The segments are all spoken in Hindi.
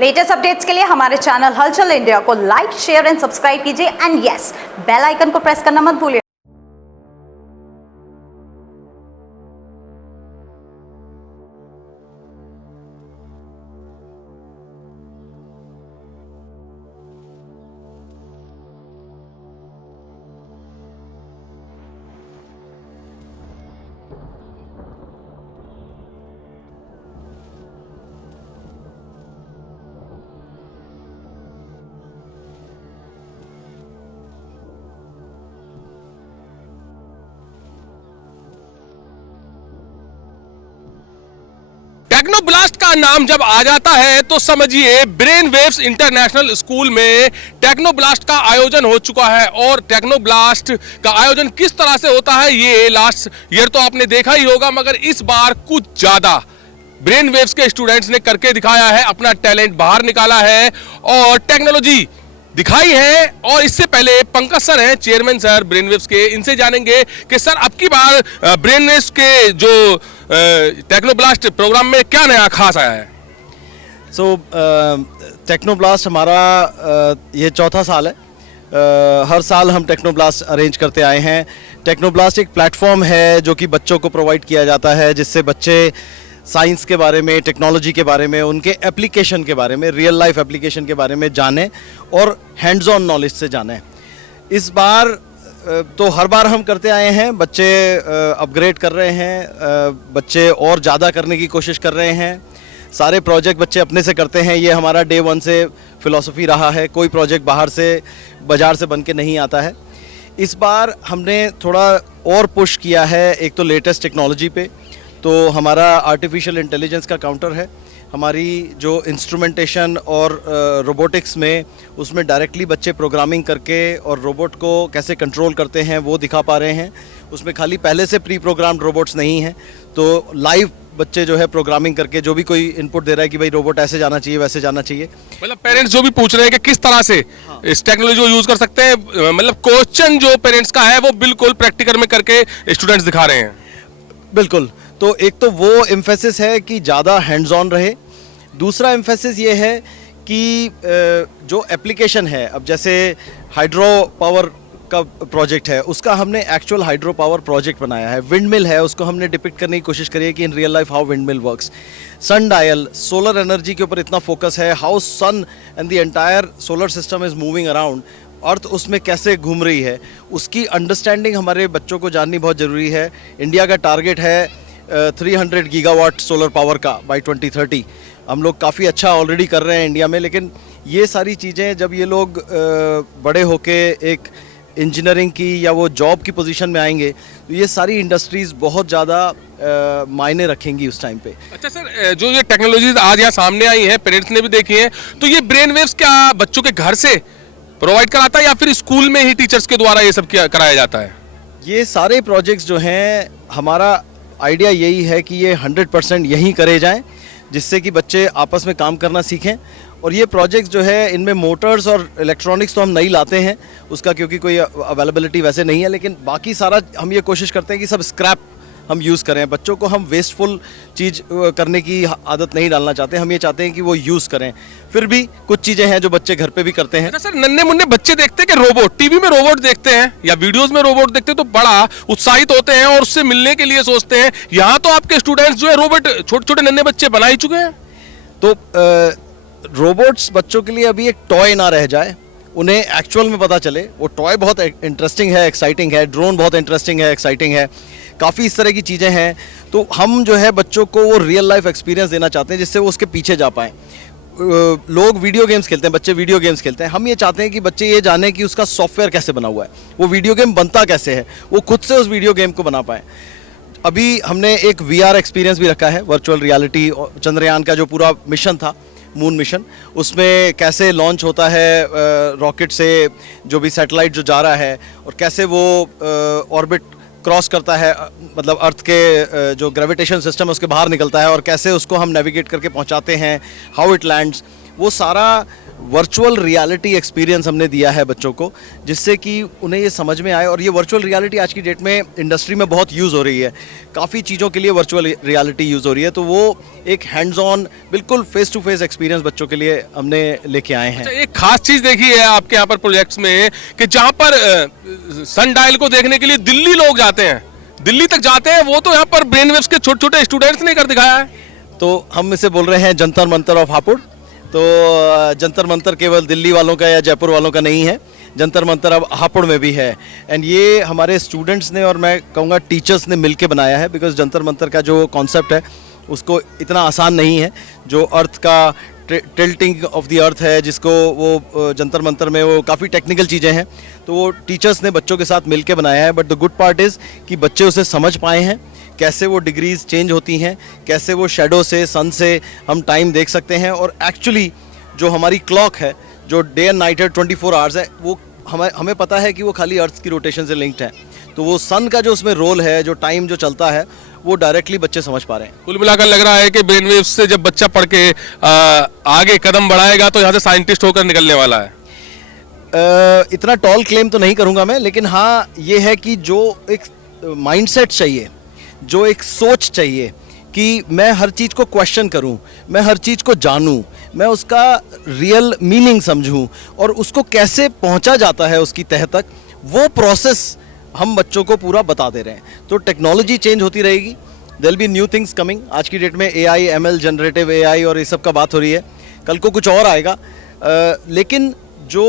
लेटेस्ट अपडेट्स के लिए हमारे चैनल हलचल इंडिया को लाइक, शेयर एंड सब्सक्राइब कीजिए एंड यस, बेल आइकन को प्रेस करना मत भूलिए। टेक्नोब्लास्ट का नाम जब आ जाता है तो समझिए ब्रेन वेव्स इंटरनेशनल स्कूल में टेक्नोब्लास्ट का आयोजन हो चुका है। और टेक्नोब्लास्ट का आयोजन किस तरह से होता है ये लास्ट ईयर तो आपने देखा ही होगा, मगर इस बार कुछ ज्यादा ब्रेन वेव्स के स्टूडेंट्स ने करके दिखाया है, अपना टैलेंट बाहर निकाला है और टेक्नोलॉजी दिखाई है। और इससे पहले पंकज सर हैं, चेयरमैन सर ब्रेन वेव्स के, इनसे जानेंगे कि सर अब की बार ब्रेन वेव्स के जो टेक्नोब्लास्ट प्रोग्राम में क्या नया खास आया है। टेक्नोब्लास्ट हमारा ये चौथा साल है। हर साल हम टेक्नोब्लास्ट अरेंज करते आए हैं। टेक्नोब्लास्ट एक प्लेटफॉर्म है जो कि बच्चों को प्रोवाइड किया जाता है, जिससे बच्चे साइंस के बारे में, टेक्नोलॉजी के बारे में, उनके एप्लीकेशन के बारे में, रियल लाइफ एप्लीकेशन के बारे में जाने और हैंड्स ऑन नॉलेज से जाने। इस बार तो हर बार हम करते आए हैं, बच्चे अपग्रेड कर रहे हैं, बच्चे और ज़्यादा करने की कोशिश कर रहे हैं। सारे प्रोजेक्ट बच्चे अपने से करते हैं, ये हमारा डे वन से फिलॉसफी रहा है। कोई प्रोजेक्ट बाहर से, बाज़ार से बन के नहीं आता है। इस बार हमने थोड़ा और पुश किया है, एक तो लेटेस्ट टेक्नोलॉजी पे, तो हमारा आर्टिफिशियल इंटेलिजेंस का काउंटर है। हमारी जो इंस्ट्रूमेंटेशन और रोबोटिक्स में, उसमें डायरेक्टली बच्चे प्रोग्रामिंग करके और रोबोट को कैसे कंट्रोल करते हैं वो दिखा पा रहे हैं। उसमें खाली पहले से प्री प्रोग्राम्ड रोबोट्स नहीं हैं, तो लाइव बच्चे जो है प्रोग्रामिंग करके जो भी कोई इनपुट दे रहा है कि भाई रोबोट ऐसे जाना चाहिए, वैसे जाना चाहिए। मतलब पेरेंट्स जो भी पूछ रहे हैं कि किस तरह से इस टेक्नोलॉजी को यूज कर सकते हैं, मतलब क्वेश्चन जो पेरेंट्स का है वो बिल्कुल प्रैक्टिकल में करके स्टूडेंट्स दिखा रहे हैं। बिल्कुल, तो एक तो वो एम्फेसिस है कि ज़्यादा हैंड्स ऑन रहे। दूसरा एम्फेसिस ये है कि जो एप्लीकेशन है, अब जैसे हाइड्रो पावर का प्रोजेक्ट है, उसका हमने एक्चुअल हाइड्रो पावर प्रोजेक्ट बनाया है। विंड मिल है, उसको हमने डिपिक्ट करने की कोशिश करी है कि in real life how wind mill works. Sun dial, solar energy के ऊपर इतना फोकस है, how sun and the entire solar system is moving around, earth उसमें कैसे घूम रही है, उसकी अंडरस्टैंडिंग हमारे बच्चों को जाननी बहुत ज़रूरी है। इंडिया का टारगेट है 300 गीगावाट सोलर पावर का बाय 2030। हम लोग काफ़ी अच्छा ऑलरेडी कर रहे हैं इंडिया में, लेकिन ये सारी चीज़ें जब ये लोग बड़े होके एक इंजीनियरिंग की या वो जॉब की पोजीशन में आएंगे, तो ये सारी इंडस्ट्रीज़ बहुत ज़्यादा मायने रखेंगी उस टाइम पे। अच्छा सर, जो ये टेक्नोलॉजीज आज यहाँ सामने आई हैं, पेरेंट्स ने भी देखी हैं, तो ये ब्रेन वेव्स क्या बच्चों के घर से प्रोवाइड कराता है या फिर स्कूल में ही टीचर्स के द्वारा ये सब कराया जाता है? ये सारे प्रोजेक्ट्स जो हैं, हमारा आइडिया यही है कि ये 100% यहीं करे जाएं, जिससे कि बच्चे आपस में काम करना सीखें। और ये प्रोजेक्ट्स जो है, इनमें मोटर्स और इलेक्ट्रॉनिक्स तो हम नहीं लाते हैं उसका, क्योंकि कोई अवेलेबिलिटी वैसे नहीं है, लेकिन बाकी सारा हम ये कोशिश करते हैं कि सब स्क्रैप हम यूज़ करें। बच्चों को हम वेस्टफुल चीज़ करने की आदत नहीं डालना चाहते, हम ये चाहते हैं कि वो यूज़ करें। फिर भी कुछ चीज़ें हैं जो बच्चे घर पे भी करते हैं। अच्छा सर, नन्हे मुन्ने बच्चे देखते हैं कि रोबोट, टीवी में रोबोट देखते हैं या वीडियोस में रोबोट देखते हैं तो बड़ा उत्साहित होते हैं और उससे मिलने के लिए सोचते हैं। यहाँ तो आपके स्टूडेंट्स जो है रोबोट छोटे छोटे नन्हे बच्चे बना ही चुके हैं। तो रोबोट्स बच्चों के लिए अभी एक टॉय ना रह जाए, उन्हें एक्चुअल में पता चले। वो टॉय बहुत इंटरेस्टिंग है, एक्साइटिंग है, ड्रोन बहुत इंटरेस्टिंग है, एक्साइटिंग है, काफ़ी इस तरह की चीज़ें हैं। तो हम जो है बच्चों को वो रियल लाइफ एक्सपीरियंस देना चाहते हैं, जिससे वो उसके पीछे जा पाएँ। लोग वीडियो गेम्स खेलते हैं, बच्चे वीडियो गेम्स खेलते हैं, हम ये चाहते हैं कि बच्चे ये जानें कि उसका सॉफ्टवेयर कैसे बना हुआ है, वो वीडियो गेम बनता कैसे है, वो खुद से उस वीडियो गेम को बना पाएँ। अभी हमने एक VR एक्सपीरियंस भी रखा है, वर्चुअल रियलिटी। चंद्रयान का जो पूरा मिशन था, मून मिशन, उसमें कैसे लॉन्च होता है रॉकेट से जो भी सैटेलाइट जो जा रहा है, और कैसे वो ऑर्बिट क्रॉस करता है, मतलब अर्थ के जो ग्रेविटेशन सिस्टम है उसके बाहर निकलता है, और कैसे उसको हम नेविगेट करके पहुंचाते हैं, हाउ इट लैंड्स, वो सारा वर्चुअल रियलिटी एक्सपीरियंस हमने दिया है बच्चों को, जिससे कि उन्हें ये समझ में आए। और ये वर्चुअल रियलिटी आज की डेट में इंडस्ट्री में बहुत यूज़ हो रही है, काफ़ी चीज़ों के लिए वर्चुअल रियलिटी यूज़ हो रही है, तो वो एक हैंड्स ऑन बिल्कुल फेस टू फेस एक्सपीरियंस बच्चों के लिए हमने लेके आए हैं। अच्छा, एक खास चीज़ देखी है आपके यहाँ पर प्रोजेक्ट्स में कि जहाँ पर सनडायल को देखने के लिए दिल्ली लोग जाते हैं, दिल्ली तक जाते हैं, वो तो यहाँ पर ब्रेन वेव्स के छोटे छोटे स्टूडेंट्स ने कर दिखाया है। तो हम इसे बोल रहे हैं जंतर मंतर ऑफ हापुड़। तो जंतर मंतर केवल दिल्ली वालों का या जयपुर वालों का नहीं है, जंतर मंतर अब हापुड़ में भी है। एंड ये हमारे स्टूडेंट्स ने और मैं कहूँगा टीचर्स ने मिलके बनाया है, बिकॉज जंतर मंतर का जो कॉन्सेप्ट है उसको इतना आसान नहीं है। जो अर्थ का टिल्टिंग ऑफ द अर्थ है, जिसको वो जंतर मंतर में वो काफ़ी टेक्निकल चीज़ें हैं, तो वो टीचर्स ने बच्चों के साथ मिलके बनाया है। But the good part is कि बच्चे उसे समझ पाए हैं, कैसे वो डिग्रीज चेंज होती हैं, कैसे वो शेडो से सन से हम टाइम देख सकते हैं। और एक्चुअली जो हमारी क्लॉक है, जो डे एंड नाइट है 24 आवर्स है, वो हमें पता है कि वो खाली अर्थ की रोटेशन से लिंक्ड है। तो वो सन का जो उसमें रोल है, जो टाइम जो चलता है, वो डायरेक्टली बच्चे समझ पा रहे हैं। कुल मिलाकर लग रहा है कि ब्रेन वेव्स से जब बच्चा पढ़ के आगे कदम बढ़ाएगा तो यहाँ से साइंटिस्ट होकर निकलने वाला है। इतना टॉल क्लेम तो नहीं करूँगा मैं, लेकिन हाँ ये है कि जो एक माइंडसेट चाहिए, जो एक सोच चाहिए कि मैं हर चीज़ को क्वेश्चन करूं, मैं हर चीज़ को जानूं, मैं उसका रियल मीनिंग समझूं और उसको कैसे पहुंचा जाता है उसकी तह तक, वो प्रोसेस हम बच्चों को पूरा बता दे रहे हैं। तो टेक्नोलॉजी चेंज होती रहेगी, there will be new things coming. आज की डेट में AI, ML, जनरेटिव AI और ये सब का बात हो रही है, कल को कुछ और आएगा। लेकिन जो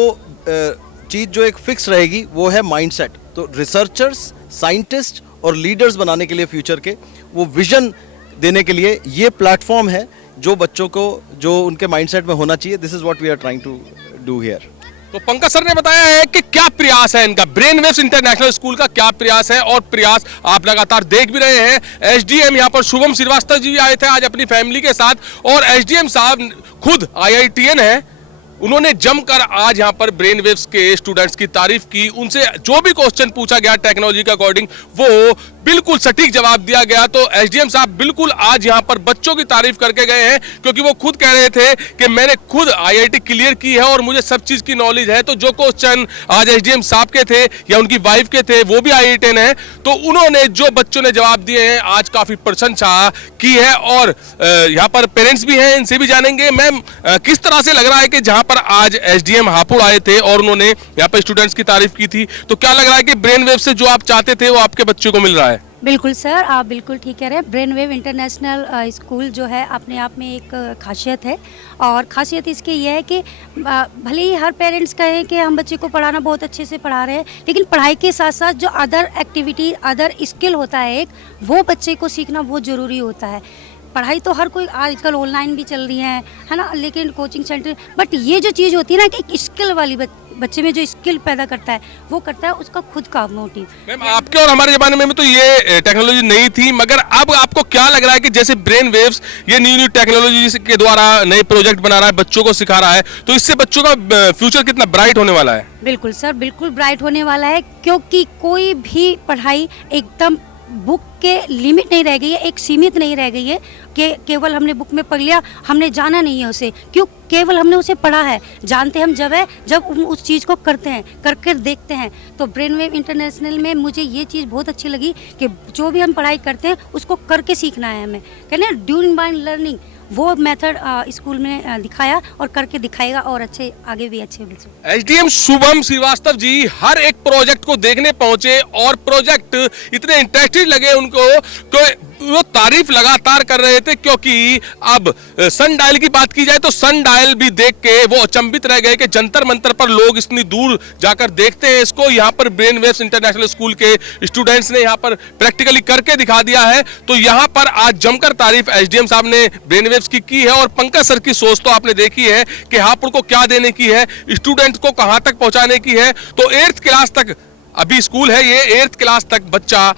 चीज़ जो एक फिक्स रहेगी वो है माइंडसेट। तो रिसर्चर्स, साइंटिस्ट और लीडर्स बनाने के लिए फ्यूचर के, वो विजन देने के लिए ये प्लेटफॉर्म है जो बच्चों को, जो उनके माइंडसेट में होना चाहिए। This is what we are trying to do here. तो पंकज सर ने बताया है कि क्या प्रयास है इनका, ब्रेन वेव्स इंटरनेशनल स्कूल का क्या प्रयास है, और प्रयास आप लगातार देख भी रहे हैं। SDM यहाँ पर शुभम श्रीवास्तव जी भी आए थे आज अपनी फैमिली के साथ, और SDM साहब खुद IITN है, उन्होंने जमकर आज यहाँ पर ब्रेन वेव्स के स्टूडेंट्स की तारीफ की। उनसे जो भी क्वेश्चन पूछा गया टेक्नोलॉजी के अकॉर्डिंग, वो बिल्कुल सटीक जवाब दिया गया। तो SDM साहब बिल्कुल आज यहाँ पर बच्चों की तारीफ करके गए हैं, क्योंकि वो खुद कह रहे थे कि मैंने खुद IIT क्लियर की है और मुझे सब चीज़ की नॉलेज है। तो जो क्वेश्चन आज SDM साहब के थे या उनकी वाइफ के थे, वो भी IITN है, तो उन्होंने जो बच्चों ने जवाब दिए हैं आज काफ़ी प्रशंसा की है। और यहाँ पर पेरेंट्स भी हैं, इनसे भी जानेंगे मैम किस तरह से लग रहा है कि जहाँ पर आज SDM हापुड़ आए थे और उन्होंने यहाँ पर स्टूडेंट्स की तारीफ की थी, तो क्या लग रहा है कि ब्रेन वेव से जो आप चाहते थे वो आपके बच्चों को मिल रहा है? बिल्कुल सर, आप बिल्कुल ठीक कह रहे हैं। ब्रेन वेव इंटरनेशनल स्कूल जो है अपने आप में एक खासियत है, और खासियत इसकी ये है कि भले ही हर पेरेंट्स कहें कि हम बच्चे को पढ़ाना बहुत अच्छे से पढ़ा रहे हैं, लेकिन पढ़ाई के साथ साथ जो अदर एक्टिविटी, अदर स्किल होता है एक, वो बच्चे को सीखना बहुत ज़रूरी होता है। पढ़ाई तो हर कोई आजकल ऑनलाइन भी चल रही है ना, लेकिन कोचिंग सेंटर, बट ये जो चीज़ होती है ना कि एक स्किल वाली बच्चे में जो स्किल पैदा करता है, वो करता है उसका खुद का मोटिव। मैम आपके और हमारे ज़माने में तो ये टेक्नोलॉजी नहीं थी, मगर अब आपको क्या लग रहा है कि जैसे ब्रेन वेव्स ये न्यू टेक्नोलॉजी के द्वारा नए प्रोजेक्ट बना रहा है, बच्चों को सिखा रहा है, तो इससे बच्चों का फ्यूचर कितना ब्राइट होने वाला है? बिल्कुल सर, बिल्कुल ब्राइट होने वाला है, क्योंकि कोई भी पढ़ाई एकदम बुक के लिमिट नहीं रह गई है, एक सीमित नहीं रह गई है कि केवल हमने बुक में पढ़ लिया, हमने जाना नहीं है उसे। क्यों? केवल हमने उसे पढ़ा है, जानते हम जब है जब उस चीज़ को करते हैं, करके देखते हैं। तो ब्रेन वेव इंटरनेशनल में मुझे ये चीज़ बहुत अच्छी लगी कि जो भी हम पढ़ाई करते हैं उसको करके सीखना है हमें, कहते हैं डूइंग बाय लर्निंग, वो मेथड स्कूल में दिखाया और करके दिखाएगा, और अच्छे आगे भी अच्छे बच्चे। SDM शुभम श्रीवास्तव जी हर एक प्रोजेक्ट को देखने पहुंचे, और प्रोजेक्ट इतने इंटरेस्टिंग लगे उनको कि वो तारीफ लगातार कर रहे थे। क्योंकि अब सन डायल की बात की जाए तो सन डायल भी देख के वो अचंभित रह गए कि जंतर मंतर पर लोग इतनी दूर जाकर देखते हैं इसको। यहाँ पर ब्रेन वेव्स इंटरनेशनल स्कूल के स्टूडेंट्स ने यहाँ पर प्रैक्टिकली करके दिखा दिया है। तो यहाँ पर आज जमकर तारीफ SDM साहब ने ब्रेन वेव्स की है, और पंकज सर की सोच तो आपने देखी है कि हापुड़ को क्या देने की है, स्टूडेंट्स को कहां तक पहुंचाने की है। तो 8th क्लास तक अभी स्कूल है, ये 8th क्लास तक बच्चा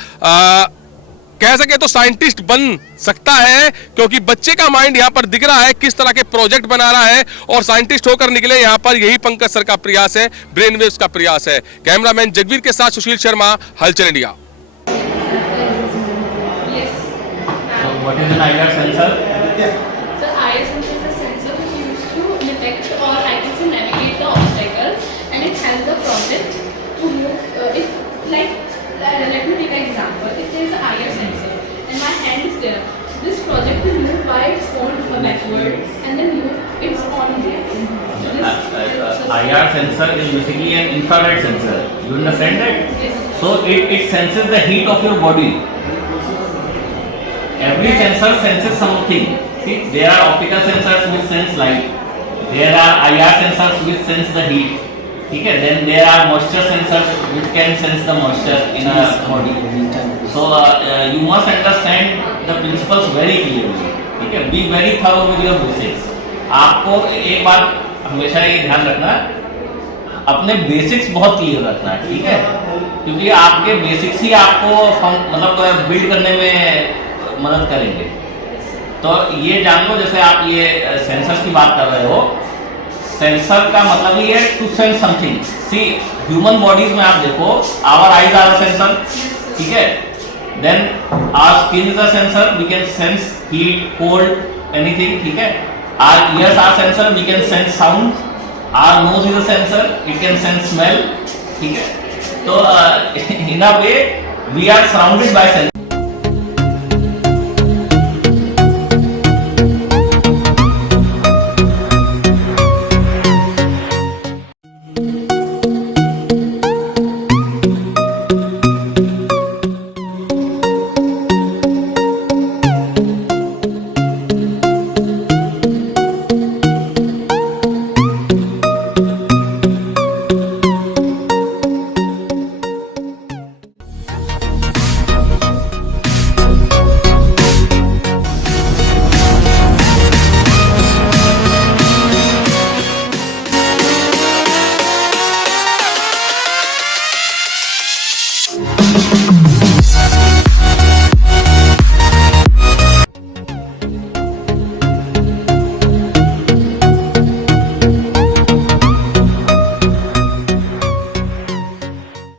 कह सके तो साइंटिस्ट बन सकता है, क्योंकि बच्चे का माइंड यहाँ पर दिख रहा है किस तरह के प्रोजेक्ट बना रहा है, और साइंटिस्ट होकर निकले यहाँ पर। यही पंकज सर का प्रयास है, ब्रेन वेव्स का प्रयास है। कैमरामैन जगवीर के साथ सुशील शर्मा, हलचल India. What is an IR sensor? So IR sensor is a sensor which is used to detect or I can say as a project to move, if like, let me take an example. If there is an IR sensor and my hand is there, so this project will move by its own backward and then move its on there. So this IR sensor is basically an infrared sensor. You understand that? Yes. So it senses the heat of your body. Every sensor senses something. See, there are optical sensors which sense light. There are IR sensors which sense the heat. Okay, then there are moisture sensors which can sense the moisture in a body. So you must understand the principles very clearly. ठीक है, be very thorough with your basics. आपको एक बात हमेशा ये ध्यान रखना, अपने बेसिक्स बहुत क्लियर रखना है, ठीक है, क्योंकि आपके बेसिक्स ही आपको मतलब बिल्ड करने में मदद करेंगे. तो ये जान लो, जैसे आप ये सेंसर्स की बात कर रहे हो, सेंसर का मतलब ही है to sense something. See, human bodies में आप देखो, our eyes are a sensor, ठीक है, then our skin is a sensor, we can sense heat, cold, anything, ठीक है. Our ears are sensor, we can sense sound. Our nose is a sensor, it can sense smell, ठीक है. तो in a way we are surrounded by sensor.